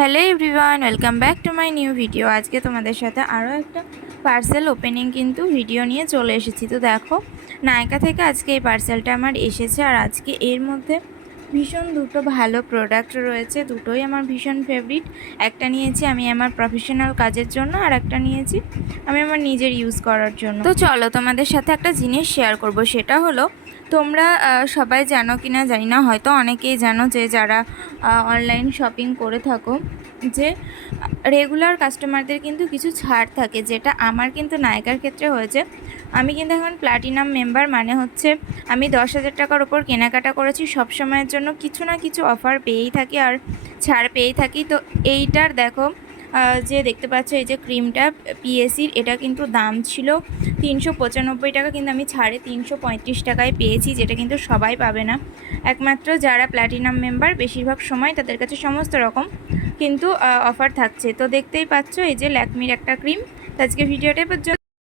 Hello everyone, welcome back to my new video. আজকে তোমাদের সাথে আরও একটা পার্সেল ওপেনিং কিন্তু ভিডিও নিয়ে চলে এসেছি। তো দেখো, নায়িকা থেকে আজকে এই পার্সেলটা আমার এসেছে আর আজকে এর মধ্যে ভীষণ দুটো ভালো প্রোডাক্ট রয়েছে। দুটোই আমার ভীষণ ফেভারিট একটা নিয়েছি আমি আমার প্রফেশনাল কাজের জন্য আর একটা নিয়েছি আমি আমার নিজের ইউজ করার জন্য। তো চলো তোমাদের সাথে একটা জিনিস শেয়ার করব, সেটা হলো তোমরা সবাই জানো কি না জানি না, হয়তো অনেকেই জানো যে যারা অনলাইন শপিং করে থাকো, যে রেগুলার কাস্টমারদের কিন্তু কিছু ছাড় থাকে, যেটা আমার কিন্তু নায়িকার ক্ষেত্রে হয়েছে। আমি কিন্তু এখন প্লাটিনাম মেম্বার মানে হচ্ছে আমি দশ হাজার টাকার ওপর কেনাকাটা করেছি, সব সময়ের জন্য কিছু না কিছু অফার পেয়েই থাকি আর ছাড় পেয়েই থাকি। তো এইটার দেখো যে দেখতে পাচ্ছ, এই যে ক্রিমটা, পিএসির, এটা কিন্তু দাম ছিল তিনশো পঁচানব্বই টাকা, কিন্তু আমি ছাড়ে তিনশো পঁয়ত্রিশ টাকায় পেয়েছি, যেটা কিন্তু সবাই পাবে না। একমাত্র যারা প্ল্যাটিনাম মেম্বার, বেশিরভাগ সময় তাদের কাছে সমস্ত রকম কিন্তু অফার থাকছে। তো দেখতেই পাচ্ছ, এই যে ল্যাকমির একটা ক্রিম। আজকে ভিডিওটা পর্যন্ত